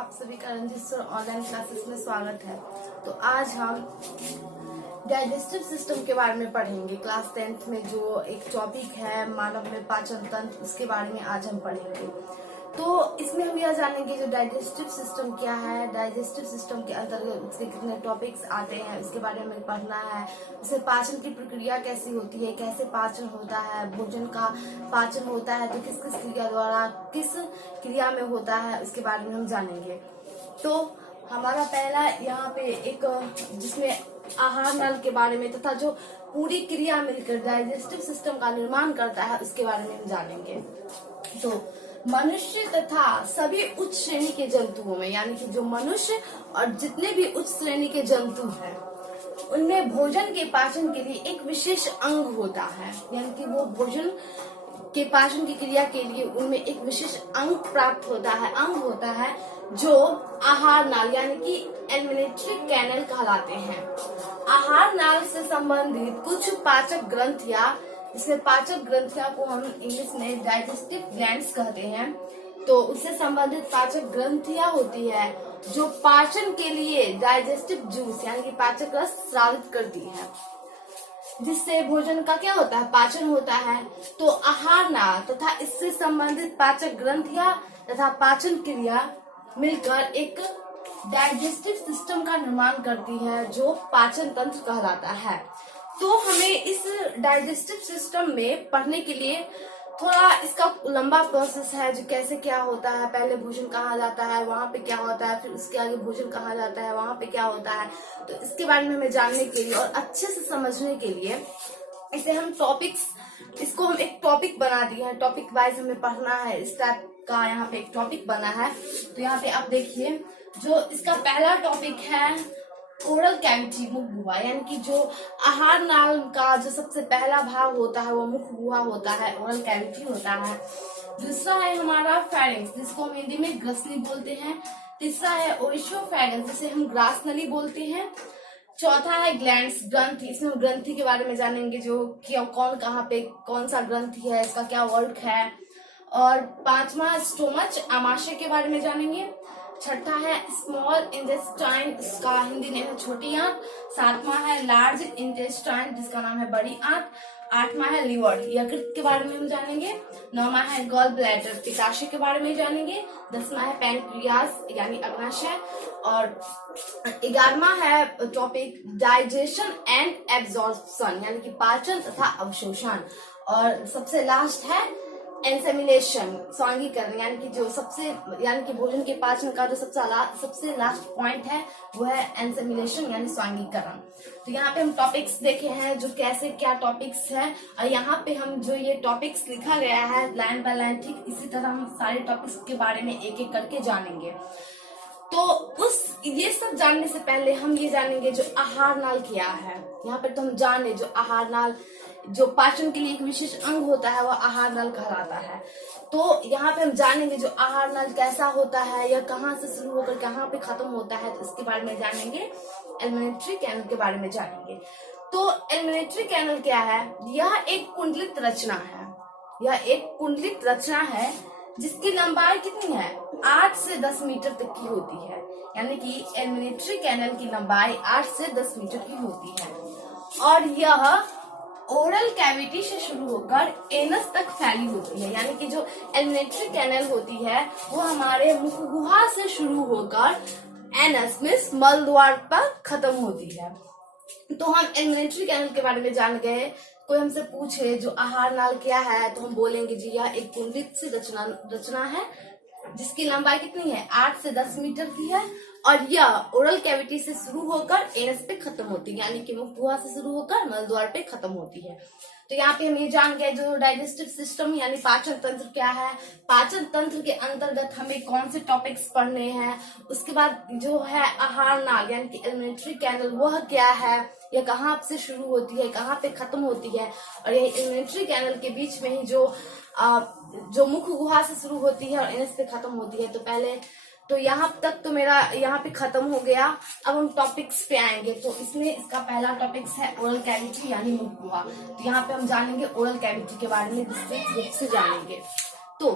आप सभी का रंजित सर ऑनलाइन क्लासेस में स्वागत है। तो आज हम डाइजेस्टिव सिस्टम के बारे में पढ़ेंगे। क्लास 10th में जो एक टॉपिक है मानव में पाचन तंत्र, उसके बारे में आज हम पढ़ेंगे। तो इसमें हम यह जानेंगे जो डाइजेस्टिव सिस्टम क्या है, डाइजेस्टिव सिस्टम के अंतर्गत उसके कितने टॉपिक्स आते हैं, उसके बारे में पढ़ना है। उसे पाचन की प्रक्रिया कैसी होती है, कैसे पाचन होता है, भोजन का पाचन होता है तो किस किस क्रिया द्वारा किस क्रिया में होता है, उसके बारे में हम जानेंगे। तो हमारा पहला यहाँ पे एक जिसमें आहार नल के बारे में तथा जो पूरी क्रिया मिलकर डाइजेस्टिव सिस्टम का निर्माण करता है उसके बारे में हम जानेंगे। तो मनुष्य तथा सभी उच्च श्रेणी के जंतुओं में, यानी कि जो मनुष्य और जितने भी उच्च श्रेणी के जंतु हैं उनमें भोजन के पाचन के लिए एक विशेष अंग होता है, यानी कि वो भोजन के पाचन की क्रिया के लिए उनमें एक विशेष अंग प्राप्त होता है, अंग होता है जो आहार नाल यानी कि एलिमेंट्री कैनल कहलाते हैं। आहार नाल से संबंधित कुछ पाचक ग्रंथियां, इसमें पाचक ग्रंथियां को हम इंग्लिश में डाइजेस्टिव ग्लैंड्स कहते हैं, तो उससे संबंधित पाचक ग्रंथियां होती है जो पाचन के लिए डाइजेस्टिव जूस यानी कि पाचक रस स्रावित करती है, जिससे भोजन का क्या होता है, पाचन होता है। तो आहार नाल तथा इससे संबंधित पाचक ग्रंथियां तथा पाचन क्रिया मिलकर एक डाइजेस्टिव सिस्टम का निर्माण करती है जो पाचन तंत्र कहलाता है। तो हमें इस डाइजेस्टिव सिस्टम में पढ़ने के लिए थोड़ा इसका लंबा प्रोसेस है, जो कैसे क्या होता है, पहले भोजन कहाँ जाता है, वहां पे क्या होता है, फिर उसके आगे भोजन कहाँ जाता है, वहां पे क्या होता है। तो इसके बारे में हमें जानने के लिए और अच्छे से समझने के लिए इसे हम टॉपिक्स, इसको हम एक टॉपिक बना दिए हैं, टॉपिक वाइज हमें पढ़ना है। इस टाइप का यहाँ पे एक टॉपिक बना है। तो यहाँ पे आप देखिए, जो इसका पहला टॉपिक है ओरल कैविटी, मुख गुहा, यानी कि जो आहार नाल का जो सबसे पहला भाग होता है वो मुख गुहा होता है, ओरल कैविटी होता है। दूसरा है हमारा फेरिंक्स, जिसको हम हिंदी में ग्रसनी बोलते हैं। तीसरा है ओरिशोफेगस, जिसे हम ग्रास नली बोलते हैं। चौथा है ग्लैंड्स, ग्रंथि, इसमें हम ग्रंथि के बारे में जानेंगे, जो क्या कौन कहाँ पे कौन सा ग्रंथि है, इसका क्या वर्क है। और पांचवा स्टोमच, आमाशय के बारे में जानेंगे। छठा है स्मॉल इंटेस्टाइन, इसका हिंदी नेम है छोटी आंत। सातवां है लार्ज इंटेस्टाइन, जिसका नाम है बड़ी आंत। आठवां है लिवर, यकृत के बारे में हम जानेंगे। नौवां है गॉल ब्लैडर, पित्ताशय के बारे में जानेंगे। 10वां है पैनक्रियास यानी अग्नाशय। और 11वां है टॉपिक डाइजेशन एंड एब्जॉर्प्शन, यानी कि पाचन तथा अवशोषण। और सबसे लास्ट है एंसेमिलेशन, स्वांगीकरण, यानी कि जो सबसे, यानी कि भोजन के पाचन का जो सबसे लास्ट पॉइंट है वो है एंसेमिलेशन यानी स्वांगीकरण। तो यहाँ पे हम टॉपिक्स देखे हैं जो कैसे क्या टॉपिक्स है, और यहाँ पे हम जो ये टॉपिक्स लिखा गया है लाइन बाय लाइन, ठीक इसी तरह हम सारे टॉपिक्स के बारे में एक एक करके जानेंगे। तो ये सब जानने से पहले हम ये जानेंगे जो आहार नाल क्या है। यहाँ पे तो हम जाने जो आहार नाल जो पाचन के लिए एक विशेष अंग होता है वो आहार नल कहलाता है। तो यहाँ पे हम जानेंगे जो आहार नल कैसा होता है, या कहाँ से शुरू होकर कहाँ पे खत्म होता है, तो इसके बारे में जानेंगे। एलिमेंट्री कैनल के बारे में जानेंगे। तो एलिमेंट्री कैनल क्या है, यह एक कुंडलित रचना है, यह एक कुंडलित रचना है जिसकी लंबाई कितनी है, 8 से 10 मीटर तक की होती है, यानी कि एलिमेंट्री कैनल की लंबाई 8 से 10 मीटर की होती है। और यह ओरल कैविटी से शुरू होकर एनस तक फैली होती है, यानी कि जो एलिमेंट्री कैनल होती है वो हमारे मुख गुहा से शुरू होकर एनस में मल द्वार पर खत्म होती है। तो हम एलिमेंट्री कैनल के बारे में जान गए। कोई हमसे पूछे जो आहार नाल क्या है, तो हम बोलेंगे जी यह एक कुंडलित सी रचना है जिसकी लंबाई कितनी है, 8 से 10 मीटर की है, और यह ओरल कैविटी से शुरू होकर एनस पे खत्म होती है, यानी कि मुख गुहा से शुरू होकर मल द्वार पे खत्म होती है। तो यहाँ पे हम ये जान गए जो डाइजेस्टिव सिस्टम यानी पाचन तंत्र क्या है, पाचन तंत्र के अंतर्गत हमें कौन से टॉपिक्स पढ़ने हैं। उसके बाद जो है आहार नाल यानी कि एलिमेंट्री कैनल, वह क्या है, यह कहाँ से शुरू होती है, कहाँ पे खत्म होती है, और यह एलिमेंट्री कैनल के बीच में ही जो मुख गुहा से शुरू होती है और एनस पे खत्म होती है। तो पहले तो यहाँ तक तो मेरा यहाँ पे खत्म हो गया। अब हम टॉपिक्स पे आएंगे। तो इसमें इसका पहला टॉपिक्स है ओरल कैविटी यानी मुख गुहा। तो यहाँ पे हम जानेंगे ओरल कैविटी के बारे में विस्तृत रूप से जानेंगे। तो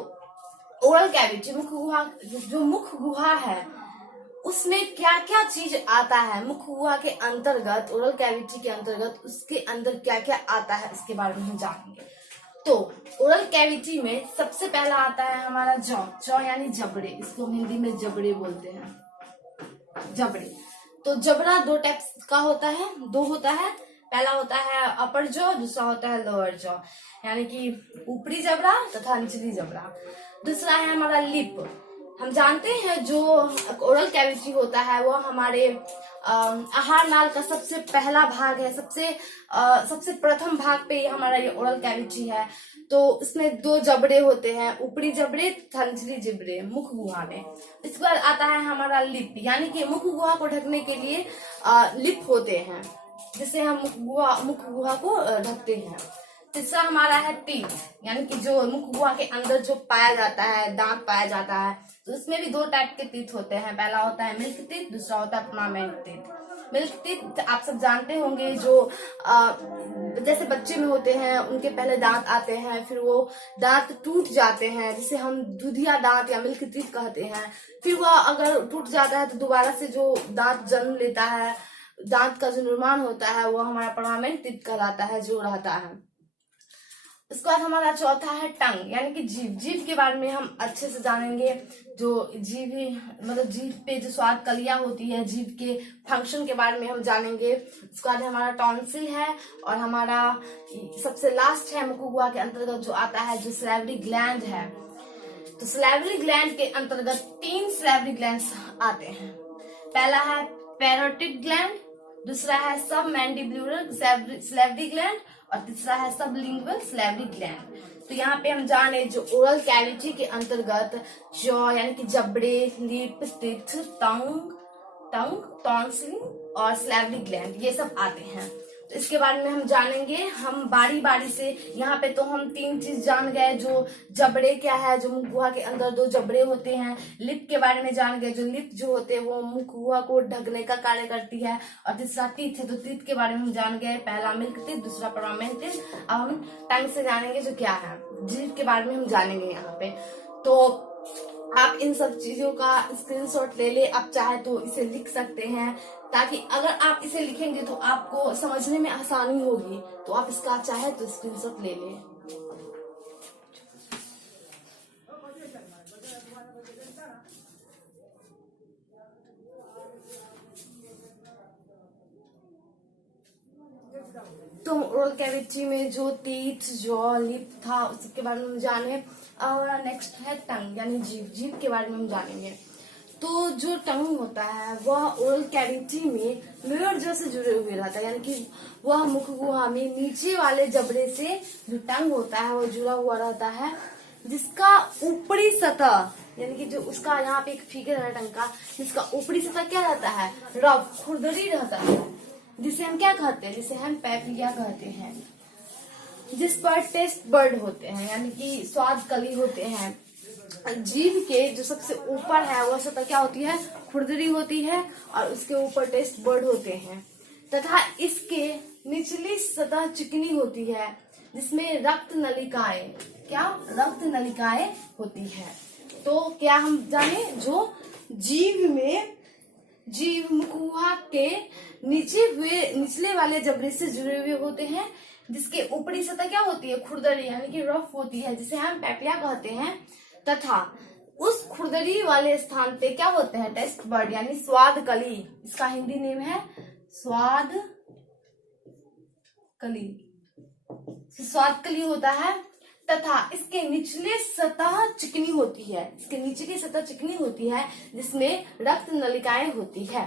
ओरल कैविटी, मुख गुहा, जो मुख गुहा है उसमें क्या क्या चीज आता है, मुख गुहा के अंतर्गत, ओरल कैविटी के अंतर्गत उसके अंदर क्या क्या आता है इसके बारे में हम जानेंगे। तो ओरल कैविटी में सबसे पहला आता है हमारा जॉ, जॉ यानी जबड़े, इसको हम हिंदी में जबड़े बोलते हैं, जबड़े। तो जबड़ा दो टाइप्स का होता है, दो होता है, पहला होता है अपर जॉ, दूसरा होता है लोअर जॉ, यानी कि ऊपरी जबड़ा तथा निचली जबड़ा। दूसरा है हमारा लिप। हम जानते हैं जो ओरल कैविटी होता है वो हमारे आहार नाल का सबसे पहला भाग है, सबसे प्रथम भाग पे हमारा ये ओरल कैविटी है। तो इसमें दो जबड़े होते हैं, ऊपरी जबड़े तथा निचली जबड़े मुख गुहा में। इसके बाद आता है हमारा लिप, यानी कि मुख गुहा को ढकने के लिए लिप होते हैं, जिससे हम मुख गुहा को ढकते हैं। तीसरा हमारा है टीथ, यानी कि जो मुख गुहा के अंदर जो पाया जाता है, दांत पाया जाता है। तो इसमें भी दो टाइप के टीथ होते हैं, पहला होता है मिल्क टीथ, दूसरा होता है परमानेंट टीथ। मिल्क टीथ आप सब जानते होंगे, जो जैसे बच्चे में होते हैं, उनके पहले दांत आते हैं, फिर वो दांत टूट जाते हैं, जिसे हम दूधिया दांत या मिल्क टीथ कहते हैं। फिर वह अगर टूट जाता है तो दोबारा से जो दांत जन्म लेता है, दांत का जो निर्माण होता है वो हमारा परमानेंट टीथ कहलाता है, जो रहता है। इसके बाद हमारा चौथा है टंग, यानी कि जीभ। जीभ के बारे में हम अच्छे से जानेंगे, जो जीभ मतलब जीभ पे जो स्वाद कलियां होती है, जीभ के फंक्शन के बारे में हम जानेंगे। उसके बाद हमारा टॉन्सिल है, और हमारा सबसे लास्ट है मुख गुहा के अंतर्गत जो आता है, जो सैलिवरी ग्लैंड है। तो सैलिवरी ग्लैंड के अंतर्गत 3 सैलिवरी ग्लैंड्स आते हैं। पहला है पैरोटिड ग्लैंड, दूसरा है सब मैंडिबुलर सैलिवरी ग्लैंड, और तीसरा है सबलिंगुअल सैलिवरी ग्लैंड। तो यहाँ पे हम जाने जो ओरल कैविटी के अंतर्गत जॉ यानी कि जबड़े, लिप, टीथ, टंग, टॉन्सिल और सैलिवरी ग्लैंड, ये सब आते हैं। तो इसके बारे में हम जानेंगे, हम बारी बारी से। यहाँ पे तो हम 3 चीज जान गए, जो जबड़े क्या है, जो मुख गुहा के अंदर 2 जबड़े होते हैं। लिप के बारे में जान गए, जो लिप जो होते हैं वो मुख गुहा को ढकने का कार्य करती है। और तीसरा टीथ है, तो टीथ के बारे में हम जान गए, पहला मिल्क टीथ, दूसरा परमानेंट टीथ। अब हम टंग से जानेंगे जो क्या है, जीभ के बारे में हम जानेंगे यहाँ पे। तो आप इन सब चीजों का स्क्रीनशॉट ले ले, आप चाहे तो इसे लिख सकते हैं, ताकि अगर आप इसे लिखेंगे तो आपको समझने में आसानी होगी। तो आप इसका चाहे तो स्क्रीनशॉट ले ले। तो ओरल कैविटी में जो टीथ, जॉ, लिप था उसके बारे में हम जाने। और नेक्स्ट है टंग यानी जीभ। जीभ के बारे में हम जानेंगे। तो जो टंग होता है वह ओरल कैविटी में लोअर जॉ से जुड़े हुए रहता है, यानी कि वह मुख गुहा में नीचे वाले जबड़े से जो टंग होता है वो जुड़ा हुआ रहता है, जिसका ऊपरी सतह, यानी कि जो उसका यहाँ पे एक फिगर है टंग का, जिसका ऊपरी सतह क्या रहता है, रफ, खुरदरी रहता है, जिसे हम क्या कहते हैं, जिसे हम पैपिया कहते हैं, जिस पर टेस्ट बर्ड होते हैं, यानी कि स्वाद कली होते हैं। जीभ के जो सबसे ऊपर है वह सतह क्या होती है, खुरदरी होती है, और उसके ऊपर टेस्ट बर्ड होते हैं, तथा इसके निचली सतह चिकनी होती है, जिसमें रक्त नलिकाएं, क्या रक्त नलिकाएं होती है। तो क्या हम जाने, जो जीभ में, जीभ मुख गुहा के निचले वाले जबड़े से जुड़े हुए होते हैं, जिसके ऊपरी सतह क्या होती है, खुरदरी यानी कि रफ होती है, जिसे हम पैपिया कहते हैं, तथा उस खुरदरी वाले स्थान पे क्या होते हैं, टेस्ट बर्ड यानी स्वाद कली। इसका हिंदी नेम है स्वाद कली, स्वाद कली होता है, तथा इसके निचले सतह चिकनी होती है, इसके नीचे की सतह चिकनी होती है, जिसमें रक्त नलिकाएं होती है।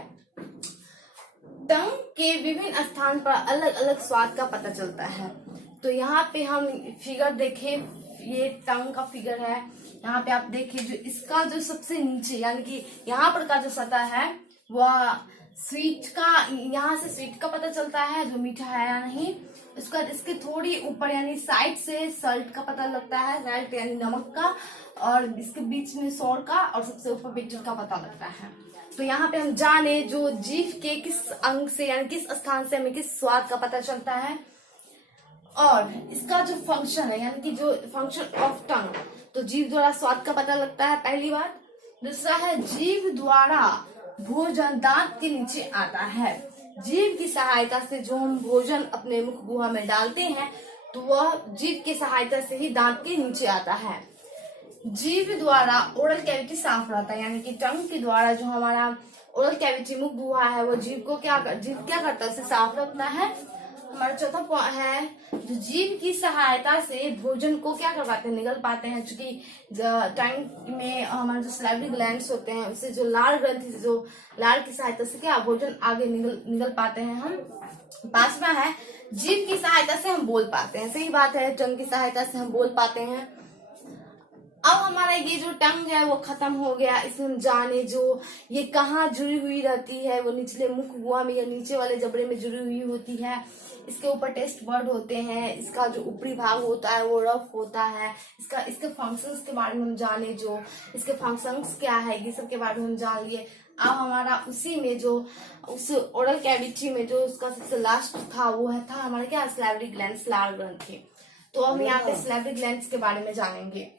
टंग के विभिन्न स्थान पर अलग अलग स्वाद का पता चलता है। तो यहाँ पे हम फिगर देखें, ये टंग का फिगर है, यहाँ पे आप देखिए, जो इसका जो सबसे नीचे यानी कि यहाँ पर का जो सतह है वह स्वीट का, यहाँ से स्वीट का पता चलता है, जो मीठा है या नहीं। उसके बाद इसके थोड़ी ऊपर यानी साइड से सल्ट का पता लगता है, सल्ट यानी नमक का, और इसके बीच में सोर का, और सबसे ऊपर बिटर का पता लगता है। तो यहाँ पे हम जाने जो जीभ के किस अंग से यानी किस स्थान से हमें किस स्वाद का पता चलता है। और इसका जो फंक्शन है यानी कि जो फंक्शन ऑफ टंग, तो जीभ द्वारा स्वाद का पता लगता है पहली बात। दूसरा है जीभ द्वारा भोजन दांत के नीचे आता है। जीभ की सहायता से जो हम भोजन अपने मुख गुहा में डालते हैं तो वह जीभ की सहायता से ही दांत के नीचे आता है। जीभ द्वारा ओरल कैविटी साफ रहता है, यानी कि टंग के द्वारा जो हमारा ओरल कैविटी मुख गुहा है वो जीभ क्या करता है, उसे साफ रखना है। हमारा चौथा पॉइंट है जो जीभ की सहायता से भोजन को क्या कर पाते हैं, निगल पाते हैं। चूंकि टंग में हमारे जो सलाइवरी ग्लैंड्स होते हैं उससे जो लार ग्रंथि से जो लार की सहायता से क्या भोजन आगे निगल पाते हैं हम। पांचवा है जीभ की सहायता से हम बोल पाते हैं। सही बात है, टंग की सहायता से हम बोल पाते हैं। अब हमारा ये जो टंग है वो खत्म हो गया। इसमें हम जाने जो ये कहाँ जुड़ी हुई रहती है, वो निचले मुख गुहा में या नीचे वाले जबड़े में जुड़ी हुई होती है। इसके ऊपर टेस्ट बर्ड होते हैं। इसका जो ऊपरी भाग होता है वो रफ होता है। इसके फंक्शंस के बारे में हम जाने, जो इसके फंक्शंस क्या है ये सब के बारे में हम जान लिए। अब हमारा उसी में जो उस ओरल कैविटी में जो उसका सबसे लास्ट था वो है था हमारा क्या, सलाइवरी ग्लैंड्स, लार ग्रंथि। तो हम यहाँ पे सलाइवरी ग्लैंड्स के बारे में जानेंगे।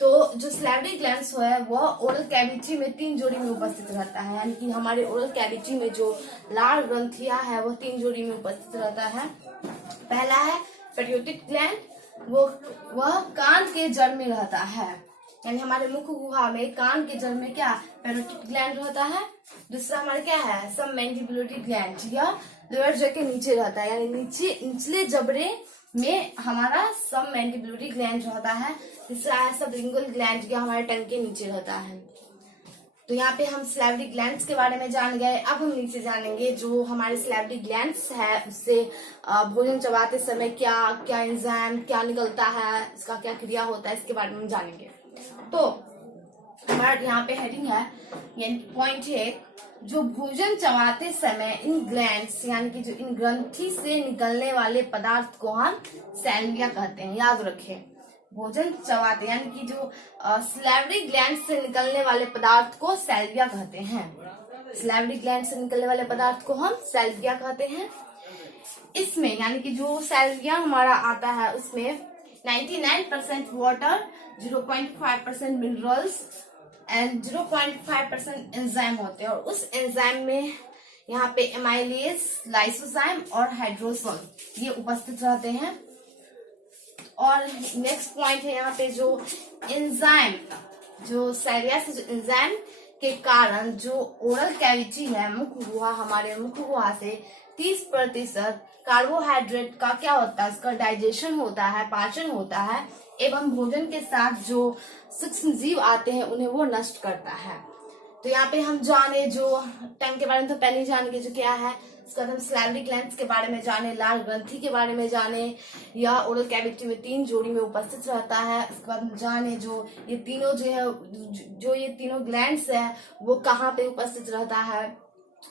तो जो सलाइवरी ग्लैंड्स है वह ओरल कैविटी में 3 जोड़ी में उपस्थित रहता है, यानी कि हमारे ओरल कैविटी में जो लार ग्रंथियां है वह 3 जोड़ी में उपस्थित रहता है। पहला है पैरोटिड ग्लैंड, वह कान के जड़ में रहता है, यानी हमारे मुख गुहा में कान के जड़ में क्या पैरोटिड ग्लैंड रहता है। दूसरा हमारा क्या है सबमैंडिबुलरी ग्लैंड, यह लोअर जॉ के नीचे रहता है, यानी निचले जबड़े में हमारा सबमैंडिबुलरी ग्लैंड रहता है। तीसरा है सबलिंगुअल ग्लैंड, यह हमारे टंग के नीचे रहता है। तो यहाँ पे हम सलाइवरी ग्लैंड्स के बारे में जान गए। अब हम नीचे जानेंगे जो हमारे सलाइवरी ग्लैंड्स है उससे भोजन चबाते समय क्या क्या एंजाइम क्या निकलता है, इसका क्या क्रिया होता है, इसके बारे में हम जानेंगे। तो हमारे यहाँ पे हेडिंग है यानी पॉइंट है, जो भोजन चबाते समय इन ग्लैंड्स यानी कि जो इन ग्रंथि से निकलने वाले पदार्थ को हम सैल्विया कहते हैं। याद रखें, भोजन चबाते यानी कि जो सलाइवरी ग्लैंड से निकलने वाले पदार्थ को सैल्विया कहते हैं। सलाइवरी ग्लैंड से निकलने वाले पदार्थ को हम सैल्विया कहते हैं। इसमें यानी कि जो सैल्विया हमारा आता है उसमें 99% वाटर, 0.5% मिनरल्स एंड 0.5% एंजाइम होते हैं। और उस एंजाइम में यहाँ पे एमाइलेज, लाइसोजाइम और हाइड्रोसोल ये उपस्थित रहते हैं। और नेक्स्ट पॉइंट है यहाँ पे जो एंजाइम, जो सैल्विया से जो एंजाइम के कारण जो ओरल कैविटी है मुख गुहा, हमारे मुख गुहा से 30% कार्बोहाइड्रेट का क्या होता है, उसका डाइजेशन होता है, पाचन होता है एवं भोजन के साथ जो सूक्ष्म जीव आते हैं उन्हें वो नष्ट करता है। तो यहाँ पे हम जाने जो टंग के बारे में तो पहले ही जानेंगे जो क्या है, उसके बाद हम सलाइवरी ग्लैंड्स के बारे में जाने, लार ग्रंथि के बारे में जाने, यह ओरल कैविटी में 3 जोड़ी में उपस्थित रहता है। उसके बाद हम जाने जो ये तीनों जो है जो ये तीनों ग्लैंड्स है वो कहाँ पे उपस्थित रहता है।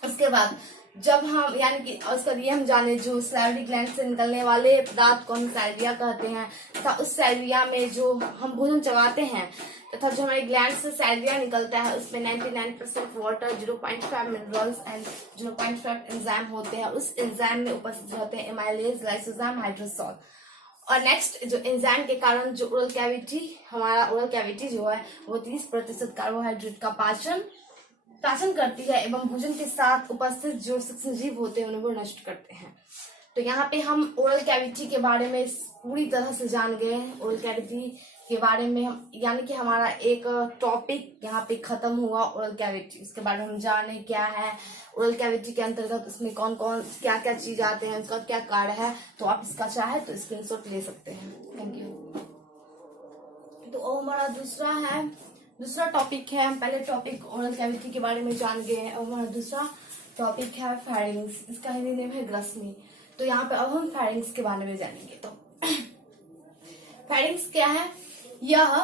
उसके बाद जब हम यानी कि उसका ये हम जाने जो सलाइवरी ग्लैंड से निकलने वाले पदार्थ को हम सैल्विया कहते हैं तथा उस सैल्विया में जो हम भोजन चबाते हैं तथा जो हमारे ग्लैंड से सैल्विया निकलता है उसमें 99% वाटर, 0.5 मिनरल्स एंड 0.5 एंजाइम होते हैं। उस एंजाइम में उपस्थित रहते हैं एमाइलेज, लाइसोजाइम, हाइड्रोसोल। और नेक्स्ट जो एंजाइम के कारण जो ओरल कैविटी जो है वो 30% कार्बोहाइड्रेट का पाचन करती है एवं भोजन के साथ उपस्थित जो सूक्ष्मजीव होते हैं उन्हें वो नष्ट करते हैं। तो यहाँ पे हम ओरल कैविटी के बारे में पूरी तरह से जान गए। ओरल कैविटी के बारे में हम यानी कि हमारा एक टॉपिक यहाँ पे खत्म हुआ ओरल कैविटी। उसके बारे में हम जाने क्या है ओरल कैविटी के अंतर्गत, उसमें कौन कौन क्या क्या चीज आते हैं, उसका क्या कार्य है। तो आप इसका चाहे तो स्क्रीनशॉट ले सकते हैं। Thank you. तो हमारा दूसरा टॉपिक है, हम पहले टॉपिक ओरल कैविटी के बारे में जान गए हैं। और हमारा दूसरा टॉपिक है फेरिंग्स, इसका हिंदी नेम है ग्रसनी। तो यहाँ पे अब हम फेरिंग्स के बारे में जानेंगे। तो फेरिंग्स क्या है, यह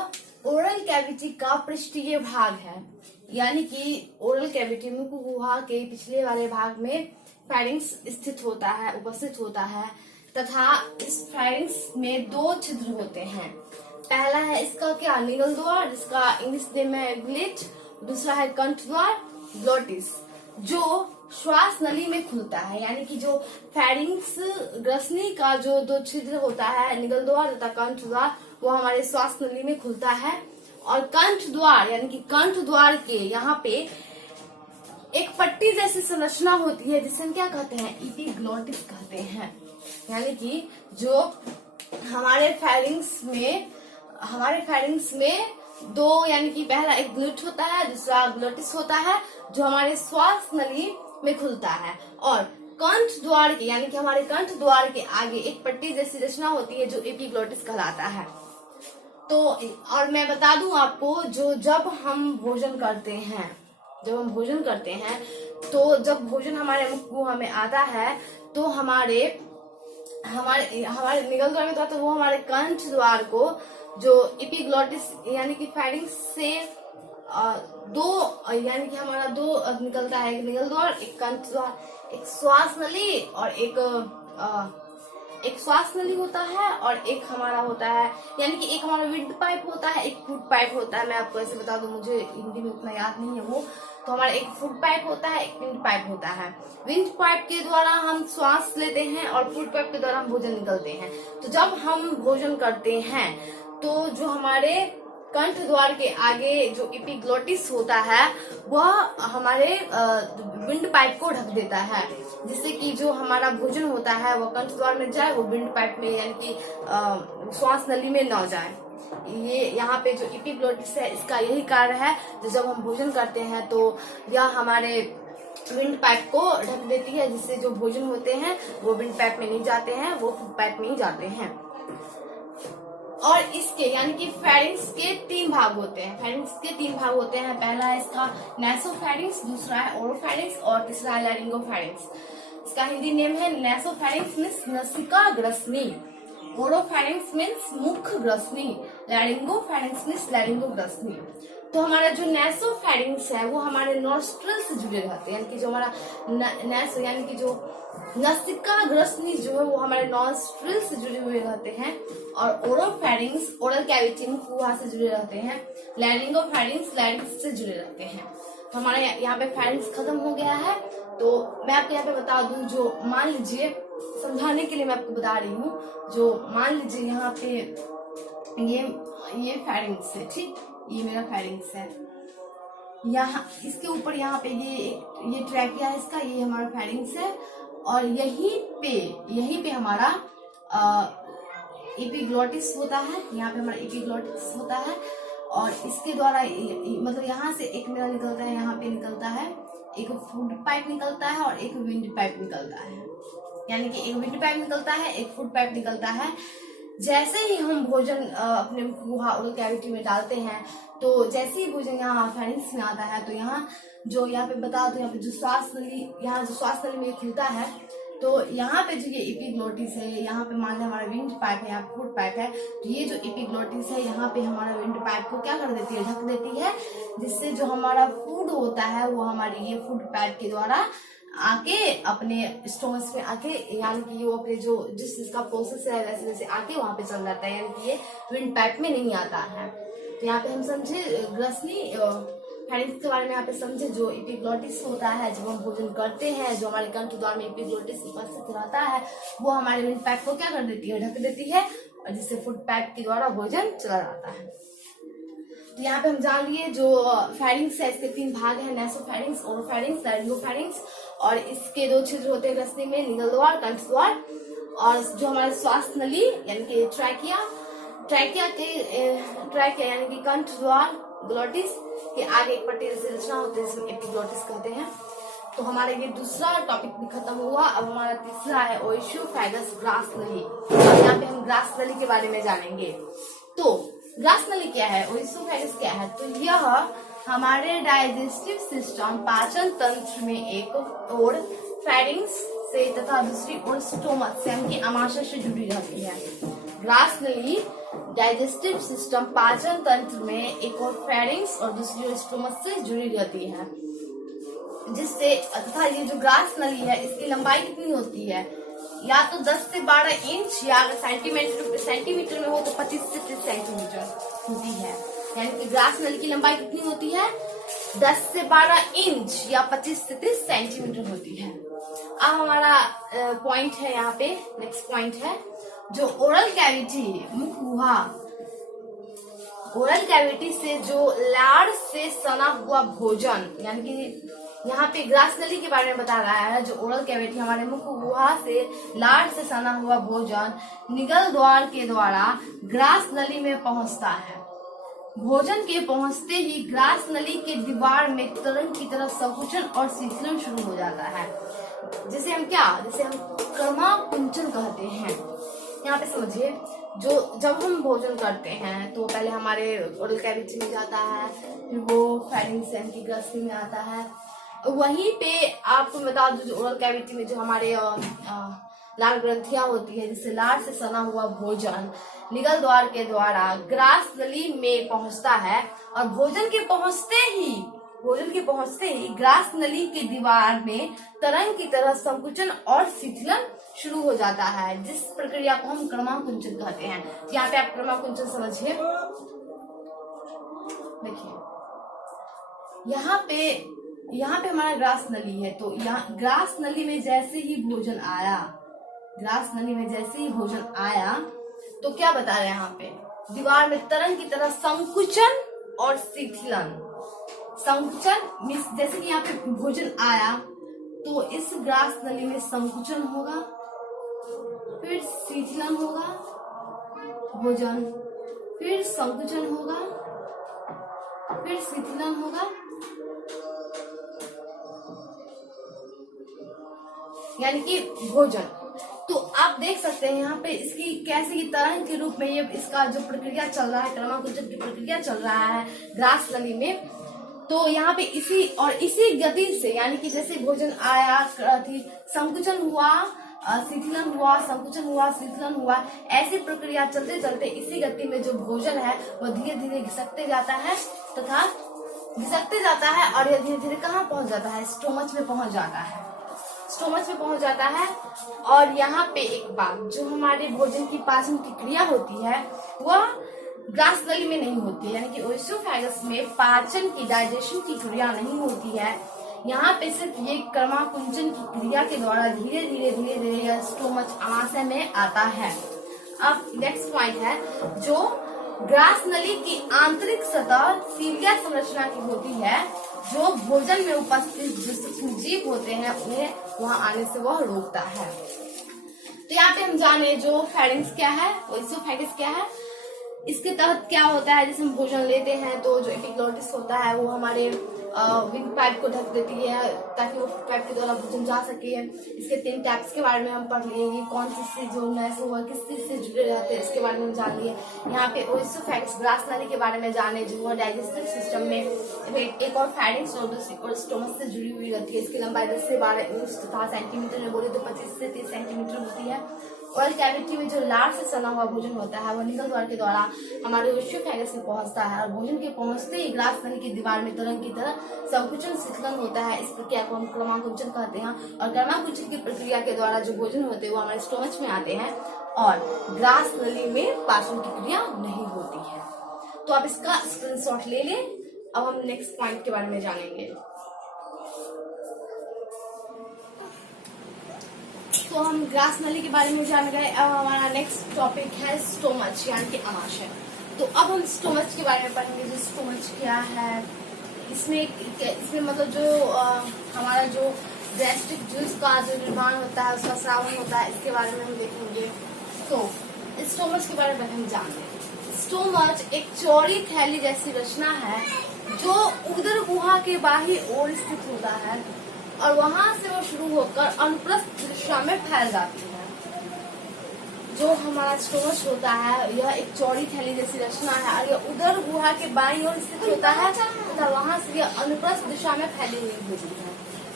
ओरल कैविटी का पृष्ठीय भाग है, यानी कि ओरल कैविटी मुख गुहा के पिछले वाले भाग में फेरिंग्स स्थित होता है, उपस्थित होता है तथा इस फेरिंग्स में 2 छिद्र होते हैं। पहला है इसका क्या निगल द्वार, जिसका इंग्लिश नेम है ग्लिट। दूसरा है कंठ द्वार, ग्लोटिस, जो श्वास नली में खुलता है, यानी कि जो फेरिंक्स ग्रसनी का जो दो छिद्र होता है, निगल द्वार तथा कंठ द्वार, वो हमारे श्वास नली में खुलता है। और कंठ द्वार यानी कि कंठ द्वार के यहाँ पे एक पट्टी जैसी संरचना होती है जिसे हम क्या कहते हैं, एपिग्लोटिस कहते हैं। यानी कि जो हमारे फेरिंग्स में दो, यानी कि पहला एक ग्लूट होता है, दूसरा ग्लोटिस होता है, जो हमारे श्वास नली में खुलता है। और कंठ द्वार के यानी कि हमारे कंठ द्वार के आगे एक पट्टी जैसी रचना होती है जो एपिग्लोटिस कहलाता है। तो और मैं बता दूं आपको, जब हम भोजन करते हैं तो जब भोजन हमारे मुंह में आता है तो हमारे निगल द्वार में तो वो हमारे कंठ द्वार को जो एपिग्लोटिस यानी कि फेरिंक्स से यानी कि हमारा दो निकलता है, एक निगल द्वार, एक कंठ द्वार, एक श्वास नली और एक श्वास नली होता है और एक हमारा होता है, यानी कि एक हमारा विंड पाइप होता है, एक फूड पाइप होता है। मैं आपको ऐसे बता दूं, मुझे हिंदी में उतना याद नहीं है वो। तो हमारा एक फूड पाइप होता है, एक विंड पाइप होता है। विंड पाइप के द्वारा हम श्वास लेते हैं और फूड पाइप के द्वारा हम भोजन निकलते हैं। तो जब हम भोजन करते हैं तो जो हमारे कंठ द्वार के आगे जो एपिग्लोटिस होता है वह हमारे विंड पाइप को ढक देता है, जिससे कि जो हमारा भोजन होता है वो कंठ द्वार में जाए, वो विंड पाइप में यानी कि श्वास नली में न जाए। ये यहाँ पे जो एपिग्लोटिस है इसका यही कार्य है, जब हम भोजन करते हैं तो यह हमारे विंड पाइप को ढक देती है, जिससे जो भोजन होते हैं वो विंड पाइप में नहीं जाते हैं, वो फूड पाइप में ही जाते हैं। और इसके यानी कि फेरिंक्स के तीन भाग होते हैं। पहला है इसका नेसोफेरिंक्स, दूसरा है ओरोफेरिंक्स और तीसरा है लैरिंगोफेरिंक्स। इसका हिंदी नेम है नेसोफेरिंक्स मीन्स नसिका ग्रसनी, ओरोफेरिंक्स मीन्स मुख ग्रसनी, लैरिंगोफेरिंक्स मीन्स लैरिंगोग्रसनी। तो हमारा जो नेसोफेरिंक्स है वो हमारे नॉस्ट्रल से जुड़े रहते हैं, यानी कि जो हमारा नेसो यानी कि जो नसिका ग्रसनी जो है वो हमारे नॉस्ट्रिल से जुड़े हुए रहते हैं। और ओरोफेरिंक्स ओरल कैविटी वहां से जुड़े रहते हैं। लैरिंगोफेरिंक्स लैरिंक्स से जुड़े रहते हैं। तो हमारे यहाँ पे फेरिंक्स खत्म हो गया है। तो मैं आपको यहाँ पे बता दूं, जो मान लीजिए समझाने के लिए मैं आपको बता रही हूँ, जो मान लीजिए यहाँ पे ये फेरिंक्स है, ठीक, ये मेरा फेरिंक्स है। यहाँ इसके ऊपर यहाँ पे ये ट्रैकिया है इसका, ये हमारा फेरिंक्स है। और यहीं पे हमारा एपिग्लोटिस होता है, यहाँ पे हमारा एपिग्लोटिस होता है। और इसके द्वारा मतलब यहाँ से एक मेरा निकलता है, यहाँ पे निकलता है, एक फूड पाइप निकलता है और एक विंड पाइप निकलता है। यानी कि एक विंड पाइप निकलता है, एक फूड पाइप निकलता है। जैसे ही हम भोजन अपने ओरल कैविटी में डालते हैं, तो जैसे ही भोजन यहाँ फेरिंक्स में आता है, तो यहाँ पे बता दो, यहाँ पे जो श्वास नली में खुलता है, तो यहाँ पे जो ये एपिग्लोटिस है, यहाँ पे मान लें हमारा विंड पाइप है या फूड पाइप है, तो ये जो एपिग्लोटिस है यहाँ पे हमारा विंड पाइप को क्या कर देती है, ढक देती है, जिससे जो हमारा फूड होता है वो हमारे ये फूड पाइप के द्वारा आके अपने स्टोमच में आके, यानी कि वो अपने जो जिसका प्रोसेस है वैसे वैसे आके वहां पे चल जाता है, यानी कि ये विंड पाइप में नहीं आता है। तो यहाँ पे हम समझे ग्रसनी फेरिंक्स के बारे में यहाँ पे समझे। जो एपिग्लोटिस होता है जब हम भोजन करते हैं, जो हमारे कंठ द्वार में एपिग्लोटिस उपस्थित रहता है, वो हमारे विंड पाइप को क्या कर देती है, ढक देती है, और जिससे फूड पाइप के द्वारा भोजन चला जाता है। तो यहाँ पे हम जान लिए जो फेरिंक्स है इसके तीन भाग हैं, नेसोफेरिंक्स, ओरोफेरिंक्स, लैरिंगोफेरिंक्स। और इसके दो छिद्र होते हैं ग्रसनी में, निगल द्वार, कंठ द्वार। और जो हमारे श्वास नली यानी कि ट्रैकिया यानी कि कंठ द्वार, ग्लोटिस के आगे एक पट्टी जैसी रचना होती है जिसमें एपिग्लोटिस कहते हैं। तो हमारा ये दूसरा टॉपिक भी खत्म हुआ। अब हमारा तीसरा है ओएसोफेगस ग्रास नली। और यहाँ पे हम ग्रास नली के बारे में जानेंगे। तो ग्रास नली क्या है, ओएसोफेगस क्या है, तो यह हमारे डाइजेस्टिव सिस्टम पाचन तंत्र में एक ओर फेरिंक्स से तथा दूसरी ओर स्टोमच से यानी कि आमाशय से जुड़ी रहती है। ग्रास नली डाइजेस्टिव सिस्टम पाचन तंत्र में एक और फेरिंक्स और दूसरी ओर स्टोमच से जुड़ी रहती है, जिससे तथा ये जो ग्रास नली है इसकी लंबाई कितनी होती है, या तो 10 से 12 इंच, या अगर सेंटीमीटर में हो तो 25 से 30 सेंटीमीटर होती है। यानी कि ग्रास नली की लंबाई कितनी होती है, 10 से 12 इंच या 25 से 30 सेंटीमीटर होती है। अब हमारा पॉइंट है यहाँ पे, नेक्स्ट पॉइंट है जो ओरल कैविटी, मुख गुहा, ओरल कैविटी से जो लार से सना हुआ भोजन, यानी कि यहाँ पे ग्रास नली के बारे में बता रहा है। जो ओरल कैविटी हमारे मुख गुहा से लार से सना हुआ भोजन निगल द्वार के द्वारा ग्रास नली में पहुंचता है। भोजन के पहुंचते ही ग्रास नली के दीवार में तरंग की तरह संकुचन और शिथिलन शुरू हो जाता है, जिसे हम क्रमाकुंचन कहते हैं। यहाँ पे समझिए, जो जब हम भोजन करते हैं तो पहले हमारे ओरल कैविटी में जाता है, फिर वो फेरिंग्स की ग्रंथि में आता है। वहीं पे आपको बता दूं, जो ओरल कैविटी में जो हमारे लार ग्रंथियां होती है, जिससे लार से सना हुआ भोजन निगल द्वार के द्वारा ग्रास नली में पहुंचता है, और भोजन के पहुंचते ही ग्रास नली के दीवार में तरंग की तरह संकुचन और शिथिलन शुरू हो जाता है, जिस प्रक्रिया को हम क्रमाकुंचन कहते हैं। यहाँ पे आप क्रमाकुंचन समझिए। देखिए, यहाँ पे हमारा ग्रास नली है, तो यहाँ ग्रास नली में जैसे ही भोजन आया, तो क्या बता रहे हैं यहाँ पे, दीवार में तरंग की तरह संकुचन और शिथिलन। संकुचन जैसे कि यहाँ पे भोजन आया तो इस ग्रास नली में संकुचन होगा, फिर शिथिलन होगा भोजन, फिर संकुचन होगा, फिर शिथिलन होगा, यानी कि भोजन। तो आप देख सकते हैं यहाँ पे इसकी कैसे की तरंग के रूप में ये इसका जो प्रक्रिया चल रहा है, क्रमाकुंचन की प्रक्रिया चल रहा है ग्रास नली में। तो यहाँ पे इसी गति से, यानी कि जैसे भोजन आया, संकुचन हुआ, शिथिलन हुआ, संकुचन हुआ, शिथिलन हुआ, ऐसी प्रक्रिया चलते चलते इसी गति में जो भोजन है वो धीरे धीरे घिसकते जाता है और ये धीरे धीरे कहाँ पहुंच जाता है, स्टोमच में पहुंच जाता है। और यहाँ पे एक बात, जो हमारे भोजन की पाचन की क्रिया होती है वह ग्रास नली में नहीं होती है, यानी कि ओएसोफेगस में पाचन की, डाइजेशन की क्रिया नहीं होती है। यहाँ पे सिर्फ ये क्रमाकुंचन की क्रिया के द्वारा धीरे धीरे यह स्टोमच आमाशय में आता है। अब नेक्स्ट पॉइंट है, जो ग्रास नली की आंतरिक सतह सीलिया संरचना की होती है, जो भोजन में उपस्थित जो सूक्ष्म जीव होते हैं उन्हें वहां आने से वह रोकता है। तो यहाँ पे हम जाने जो फेरिंग्स क्या है, ओएसोफेगस क्या है, इसके तहत क्या होता है। जैसे हम भोजन लेते हैं तो जो एपिग्लोटिस होता है वो हमारे विंड पाइप को ढक देती है, ताकि वो पाइप के द्वारा भोजन जा सके। इसके 3 टैप्स के बारे में हम पढ़ लिए, कौन चीज से जोड़ना है, हुआ किस चीज से जुड़े रहते हैं, इसके बारे में हम जान लिए। यहाँ पे ओएसोफेगस ग्रास नली के बारे में जाने, जो डाइजेस्टिव सिस्टम में एक और फेरिंग्स और स्टोमच से जुड़ी हुई रहती है। इसकी लंबाई 10 से 12 इंच तथा सेंटीमीटर में बोले तो 25 से 30 सेंटीमीटर होती है। ओरल कैविटी में जो लार से सना हुआ भोजन होता है वो निगल द्वार के द्वारा हमारे ओएसोफेगस में पहुंचता है, और भोजन के पहुंचते ही ग्रास नली की दीवार में तरंग की तरह संकुचन शिथिलन होता है। इस प्रक्रिया को हम क्रमाकुंचन कहते हैं, और क्रमाकुंचन की प्रक्रिया के द्वारा जो भोजन होते हैं वो हमारे स्टोमच में आते हैं, और ग्रास नली में पाचन की क्रिया नहीं होती है। तो आप इसका स्क्रीनशॉट ले लें। अब हम नेक्स्ट पॉइंट के बारे में जानेंगे। तो हम ग्रास नली के बारे में जान गए। अब हमारा नेक्स्ट टॉपिक है स्टोमच, यानी कि आमाशय। तो अब हम स्टोमच के बारे में पढ़ेंगे। जो स्टोमच क्या है, इसमें मतलब जो हमारा जो गैस्ट्रिक जूस का जो निर्माण होता है, उसका स्रावन होता है, इसके बारे में हम देखेंगे। तो स्टोमच के बारे में हम जानेंगे। स्टोमच एक चौड़ी थैली जैसी रचना है जो उदर गुहा के बाहरी ओर स्थित होता है, और वहां से वो शुरू होकर अनुप्रस्थ दिशा में फैल जाती है। जो हमारा स्टोमच होता है यह एक चौड़ी थैली जैसी रचना है, और यह उदर गुहा के बाईं ओर स्थित होता है तथा वहां से यह अनुप्रस्थ दिशा में फैली हुई होती है।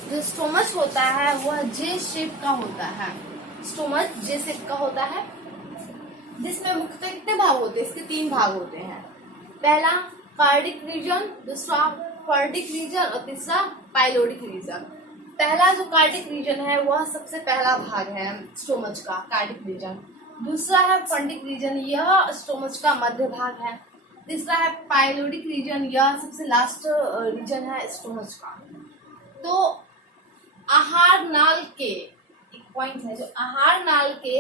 जो स्टोमच होता है वह जे शेप का होता है। स्टोमच जे शेप का होता है, जिसमें मुख्यतः कितने भाग होते हैं? इसके 3 भाग होते हैं। पहला कार्डिक रीजन, दूसरा फर्डिक रीजन और तीसरा पाइलोडिक रीजन। पहला जो कार्डिक रीजन है वह सबसे पहला भाग है स्टोमच का, कार्डिक रीजन। दूसरा है फंडिक रीजन, यह स्टोमच का मध्य भाग है। तीसरा है पाइलोडिक रीजन, यह सबसे लास्ट रीजन है स्टोमच का। तो आहार नाल के एक पॉइंट है, जो आहार नाल के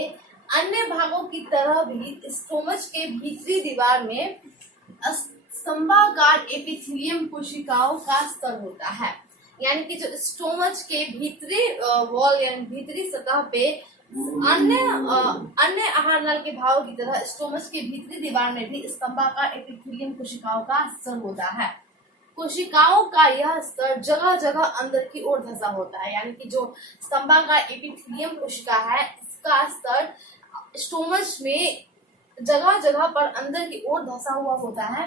अन्य भागों की तरह भी स्टोमच के भीतरी दीवार में स्तंभाकार एपिथेलियम कोशिकाओं का स्तर होता है। यानी कि जो स्टोमच के भीतरी वॉल यानी भीतरी सतह पे अन्य आहार नल के भागों की तरह स्टोमच के भीतरी दीवार में भी स्तंभाकार एपिथेलियम कोशिकाओं का स्तर होता है। कोशिकाओं का यह स्तर जगह जगह अंदर की ओर धंसा होता है। यानी कि जो स्तंभाकार एपिथेलियम कोशिका है, इसका स्तर स्टोमच में जगह जगह पर अंदर की ओर धंसा हुआ होता है।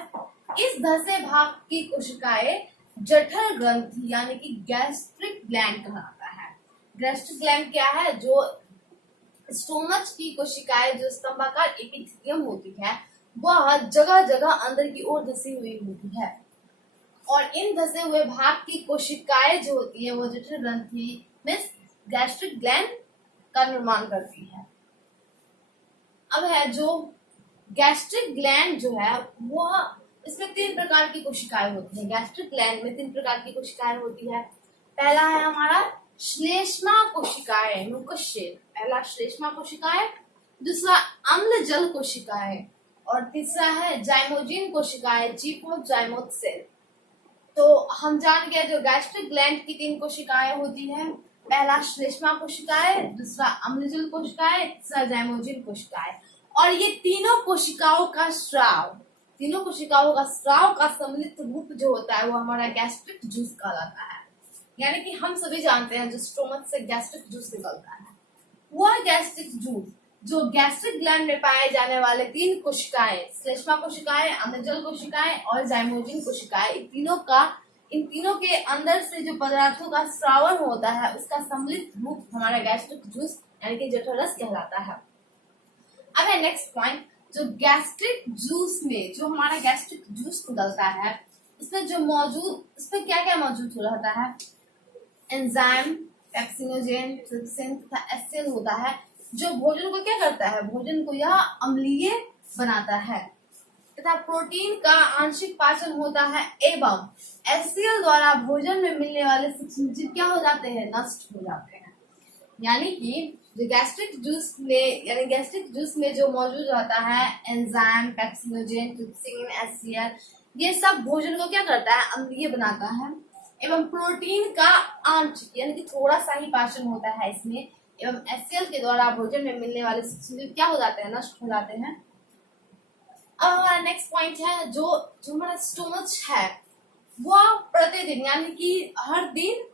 इस धंसे भाग की कोशिकाएं जठर ग्रंथि यानी कि गैस्ट्रिक ग्लैंड कहलाता है। गैस्ट्रिक ग्लैंड क्या है? जो स्टोमच की कोशिकाएं जो स्तंभाकार एपिथेलियम होती है, वह जगह जगह अंदर की ओर धसी हुई होती है और इन धसे हुए भाग की कोशिकाएं जो होती है वो जठर ग्रंथि में गैस्ट्रिक ग्लैंड का निर्माण करती है। अब है जो गैस्ट्रिक ग्लैंड जो है वह, इसमें 3 प्रकार की कोशिकाएं होती है। गैस्ट्रिक ग्लैंड में 3 प्रकार की कोशिकाएं होती है। पहला है हमारा श्लेष्मा कोशिकाएं, म्यूकस शेल, पहला श्लेष्मा कोशिकाएं, दूसरा अम्ल जल कोशिकाएं और तीसरा है जाइमोजिन कोशिकाएं, चीफ जाइमोथ सेल। तो हम जान गए जो गैस्ट्रिक ग्लैंड की 3 कोशिकाएं होती है, पहला श्लेष्मा कोशिकाएं, दूसरा अम्लजल कोशिकाएं, तीसरा जाइमोजिन कोशिकाएं। और ये तीनों कोशिकाओं का स्राव का सम्मिलित रूप जो होता है वो हमारा गैस्ट्रिक जूस कहलाता है। यानी कि हम सभी जानते हैं जो स्टोमच से गैस्ट्रिक जूस निकलता है, वह गैस्ट्रिक जूस जो गैस्ट्रिक ग्लैंड में पाए जाने वाले 3 कोशिकाएं, श्लेष्मा कोशिकाएं, अम्लजल कोशिकाएं और जाइमोजिन कोशिकाएं, इन तीनों के अंदर से जो पदार्थों का स्रावन होता है उसका सम्मिलित रूप हमारा गैस्ट्रिक जूस यानी कि जठररस कहलाता है। अब है नेक्स्ट पॉइंट, जो गैस्ट्रिक जूस में जो हमारा गैस्ट्रिक जूस निकलता है इसमें क्या क्या मौजूद रहता है? एंजाइम, पेप्सिनोजेन, ट्रिप्सिन तथा एसिड होता है, जो भोजन को क्या करता है? भोजन को यह अम्लीय बनाता है तथा प्रोटीन का आंशिक पाचन होता है एवं एचसीएल द्वारा भोजन में मिलने वाले सूक्ष्मजीव क्या हो जाते हैं? नष्ट हो जाते हैं। यानी कि जो गैस्ट्रिक जूस में जो मौजूद रहता है एंजाइम, पेप्सिनोजेन, ट्रिप्सिन, एचसीएल, ये सब भोजन को क्या करता है? अम्लीय बनाता है एवं प्रोटीन का आंशिक यानी कि थोड़ा सा ही पाचन होता है इसमें एवं एचसीएल के द्वारा भोजन में मिलने वाले सूक्ष्मजीव क्या हो जाते हैं? नष्ट हो जाते हैं। अब हमारा नेक्स्ट पॉइंट है, जो हमारा स्टोमच है वह प्रतिदिन यानी कि हर दिन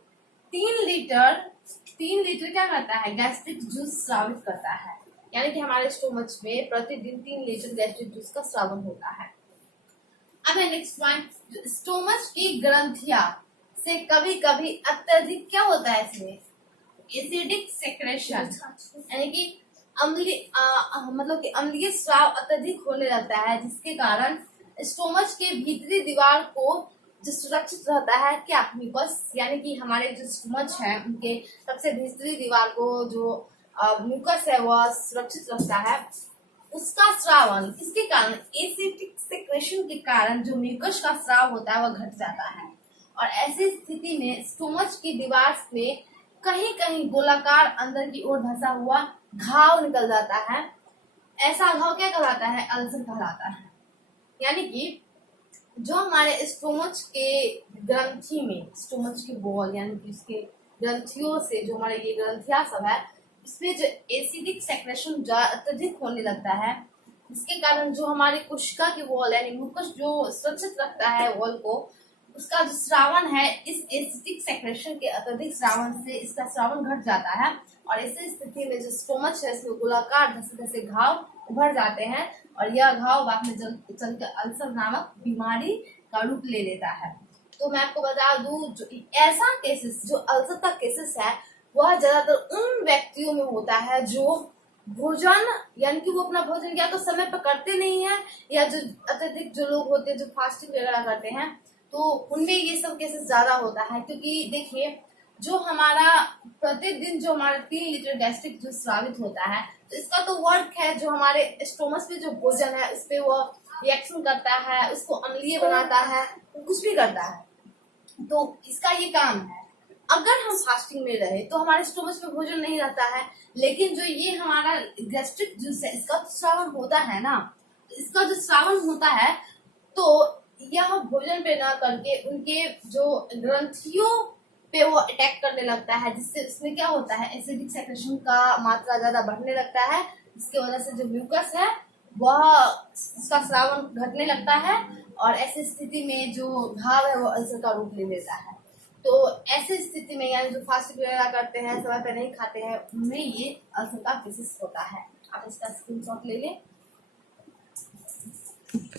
3 लीटर क्या करता है? गैस्ट्रिक जूस स्रावित करता है। यानी कि हमारे स्टोमच में प्रतिदिन 3 लीटर गैस्ट्रिक जूस का स्रावन होता है। अब है नेक्स्ट पॉइंट, स्टोमच की ग्रंथियां से कभी कभी अत्यधिक क्या होता है? इसमें एसिडिक सेक्रेशन यानी कि अम्लीय स्राव अत्यधिक होने लगता है, जिसके कारण स्टोमच के भीतरी दीवार को जो सुरक्षित रहता है क्या? म्यूकस, यानी कि हमारे जो स्टोमच है उनके सबसे भीतरी दीवार को जो म्यूकस है वह सुरक्षित रखता है। उसका स्रावन किसके कारण? एसिडिक सेक्रेशन के कारण जो म्यूकस का स्राव होता है वह घट जाता है और ऐसी स्थिति में स्टोमच की दीवार में कहीं कहीं गोलाकार अंदर की ओर धंसा हुआ घाव निकल जाता है। ऐसा घाव क्या कहलाता है? अल्सर कहलाता है। यानी कि जो हमारे स्टोमच के ग्रंथि में, स्टोमच के वॉल यानी कि उसके ग्रंथियों से जो हमारे ये ग्रंथियां सब है, इसमें जो एसिडिक सेक्रेशन अत्यधिक होने लगता है, जिसके कारण जो हमारे कोशिका की वॉल यानी म्यूकस जो सुरक्षित रखता है वॉल को, उसका जो स्रावन है इस एसिडिक सेक्रेशन के अत्यधिक स्रावन से इसका स्रावन घट जाता है और ऐसी स्थिति में जो स्टोमच है इसमें गोलाकार धसे घाव उभर जाते हैं और यह घाव बाद में चलकर अल्सर नामक बीमारी का रूप ले लेता है। तो मैं आपको बता दूं, जो ऐसा केसेस जो अल्सर का केसेस है वह ज्यादातर उन व्यक्तियों में होता है जो भोजन यानी कि वो अपना भोजन या तो समय पर करते नहीं है या जो अत्यधिक जो लोग होते हैं जो फास्टिंग वगैरह करते हैं, तो उनमें ये सब केसेस ज्यादा होता है। क्योंकि देखिए जो हमारा प्रतिदिन जो हमारा 3 लीटर गैस्ट्रिक जूस स्रावित होता है, तो इसका तो वर्क है जो हमारे स्टोमच में जो भोजन है उस पे वो रिएक्शन करता है, उसको अम्लीय बनाता है, कुछ भी करता है। तो इसका ये काम है। अगर हम फास्टिंग में रहे तो हमारे स्टोमच में भोजन नहीं रहता है, लेकिन जो ये हमारा गैस्ट्रिक जूस है इसका श्रावण होता है ना, इसका जो श्रावण होता है तो यह भोजन पे ना करके उनके जो ग्रंथियों पे वो अटैक करने लगता है, जिससे उसमें क्या होता है, एसिडिक सेक्रेशन का मात्रा ज्यादा बढ़ने लगता है, जिसकी वजह से जो म्यूकस है वह उसका श्रावण घटने लगता है और ऐसी स्थिति में जो घाव है वो अल्सर का रूप ले लेता है। तो ऐसी स्थिति में यानी जो फास्टिंग वगैरह करते हैं, समय पे नहीं खाते हैं, उनमें ये अल्सर का केसेस होता है। आप इसका स्क्रीनशॉट ले लें।